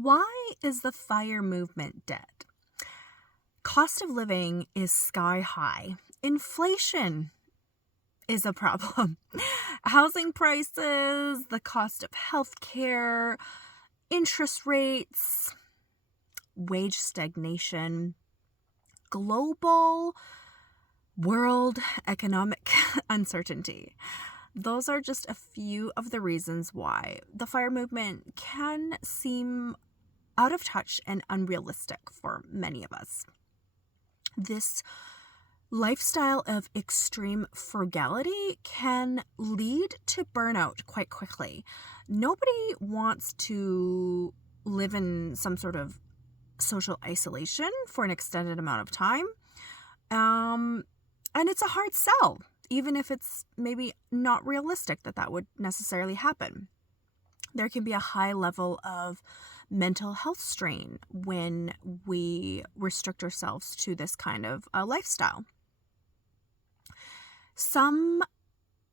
Why is the FIRE movement dead? Cost of living is sky high. Inflation is a problem. Housing prices, the cost of healthcare, interest rates, wage stagnation, global world economic uncertainty. Those are just a few of the reasons why the FIRE movement can seem out of touch and unrealistic for many of us. This lifestyle of extreme frugality can lead to burnout quite quickly. Nobody wants to live in some sort of social isolation for an extended amount of time. And it's a hard sell, even if it's maybe not realistic that would necessarily happen. There can be a high level of mental health strain when we restrict ourselves to this kind of a lifestyle. Some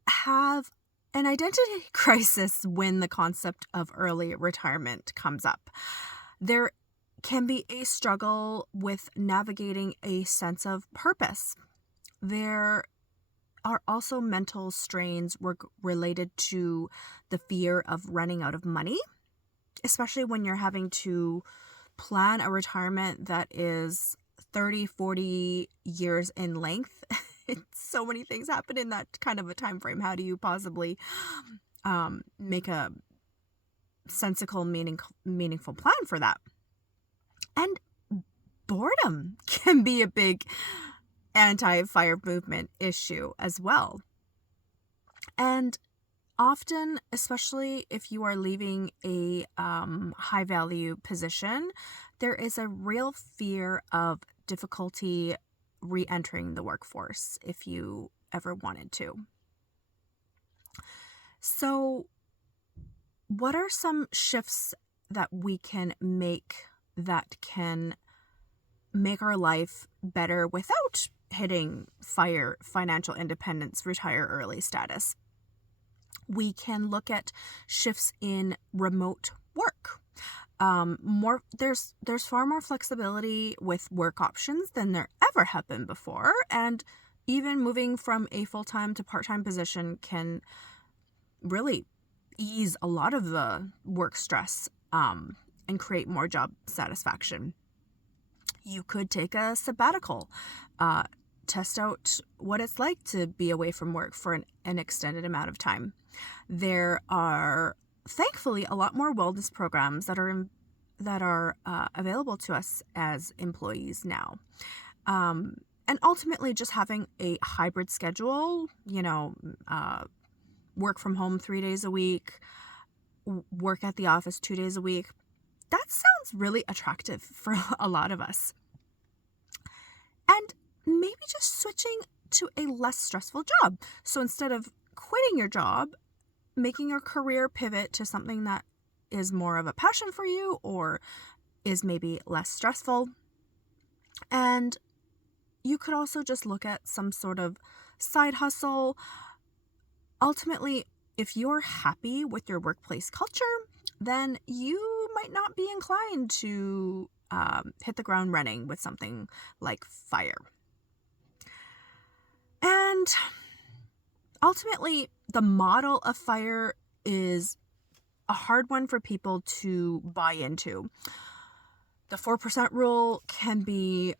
have an identity crisis when the concept of early retirement comes up. There can be a struggle with navigating a sense of purpose. There are also mental strains related to the fear of running out of money, especially when you're having to plan a retirement that is 30, 40 years in length. So many things happen in that kind of a time frame. How do you possibly make a sensible, meaningful plan for that? And boredom can be a big anti-FIRE movement issue as well. And often, especially if you are leaving a high-value position, there is a real fear of difficulty re-entering the workforce if you ever wanted to. So, what are some shifts that we can make that can make our life better without hitting FIRE, financial independence, retire early status? We can look at shifts in remote work. There's far more flexibility with work options than there ever have been before, and even moving from a full-time to part-time position can really ease a lot of the work stress and create more job satisfaction. You could take a sabbatical, test out what it's like to be away from work for an extended amount of time. There are thankfully a lot more wellness programs that are available to us as employees now. And ultimately just having a hybrid schedule, work from home 3 days a week, work at the office 2 days a week. That sounds really attractive for a lot of us. And maybe just switching to a less stressful job. So instead of quitting your job, making your career pivot to something that is more of a passion for you or is maybe less stressful. And you could also just look at some sort of side hustle. Ultimately, if you're happy with your workplace culture, then you might not be inclined to hit the ground running with something like FIRE. And ultimately, the model of FIRE is a hard one for people to buy into. The 4% rule can be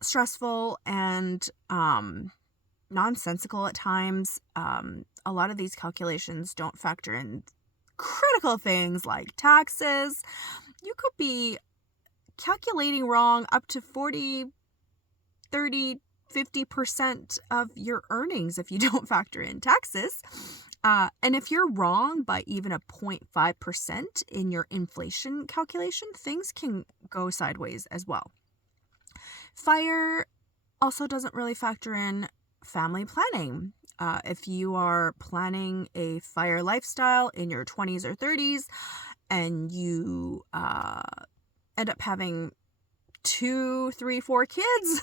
stressful and nonsensical at times. A lot of these calculations don't factor in critical things like taxes. You could be calculating wrong up to 40, 30, 50% of your earnings if you don't factor in taxes. And if you're wrong by even a 0.5% in your inflation calculation, things can go sideways as well. FIRE also doesn't really factor in family planning. If you are planning a FIRE lifestyle in your 20s or 30s and you end up having 2, 3, 4 kids,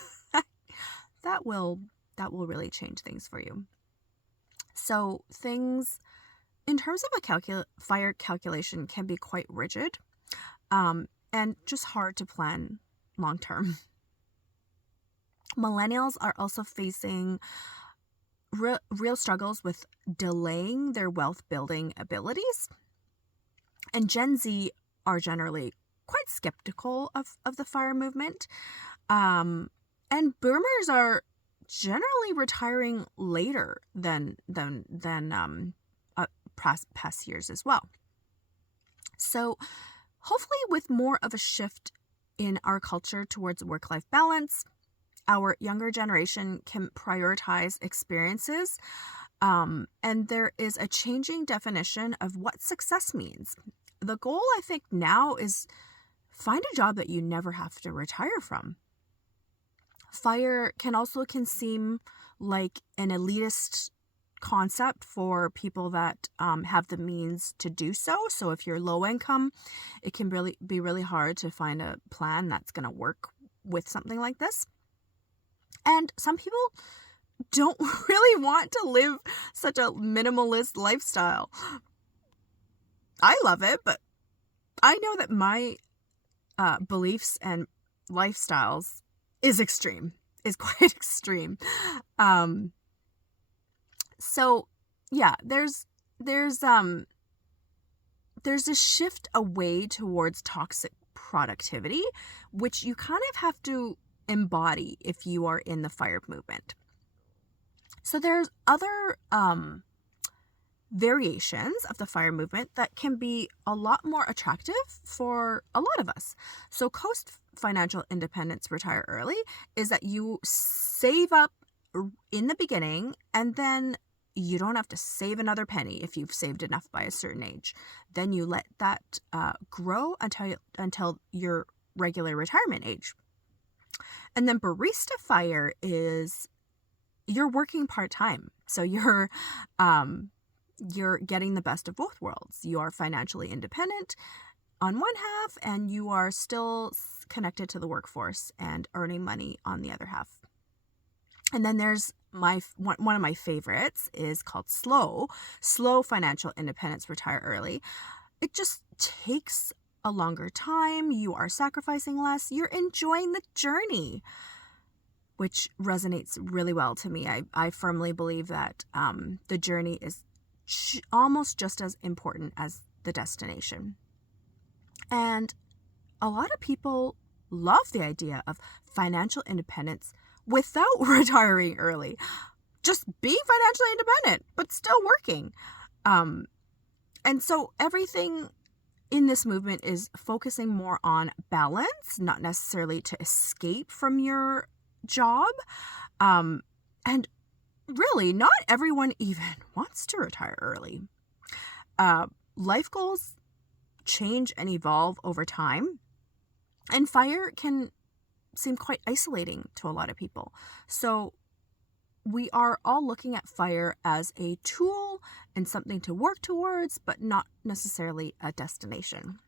that will really change things for you. So things in terms of a FIRE calculation can be quite rigid. and just hard to plan long term. Millennials are also facing real struggles with delaying their wealth building abilities. And Gen Z are generally quite skeptical of the FIRE movement. And boomers are generally retiring later than past years as well. So hopefully with more of a shift in our culture towards work-life balance, our younger generation can prioritize experiences, and there is a changing definition of what success means. The goal, I think, now is find a job that you never have to retire from. FIRE can seem like an elitist concept for people that have the means to do so. So if you're low income, it can really be really hard to find a plan that's going to work with something like this. And some people don't really want to live such a minimalist lifestyle. I love it, but I know that my beliefs and lifestyles is quite extreme. So yeah, there's a shift away towards toxic productivity, which you kind of have to embody if you are in the FIRE movement. So there's other variations of the FIRE movement that can be a lot more attractive for a lot of us. So Coast Financial Independence Retire Early is that you save up in the beginning, and then you don't have to save another penny if you've saved enough by a certain age. Then you let that grow until your regular retirement age. And then Barista FIRE is you're working part-time. So you're getting the best of both worlds. You are financially independent on one half, and you are still connected to the workforce and earning money on the other half. And then there's one of my favorites is called Slow Financial Independence Retire Early. It just takes a longer time. You are sacrificing less. You're enjoying the journey, which resonates really well to me. I firmly believe that the journey is almost just as important as the destination. And a lot of people love the idea of financial independence without retiring early. Just being financially independent, but still working. And so everything in this movement is focusing more on balance, not necessarily to escape from your job. And really, not everyone even wants to retire early. Life goals change and evolve over time, and FIRE can seem quite isolating to a lot of people. So we are all looking at FIRE as a tool and something to work towards, but not necessarily a destination.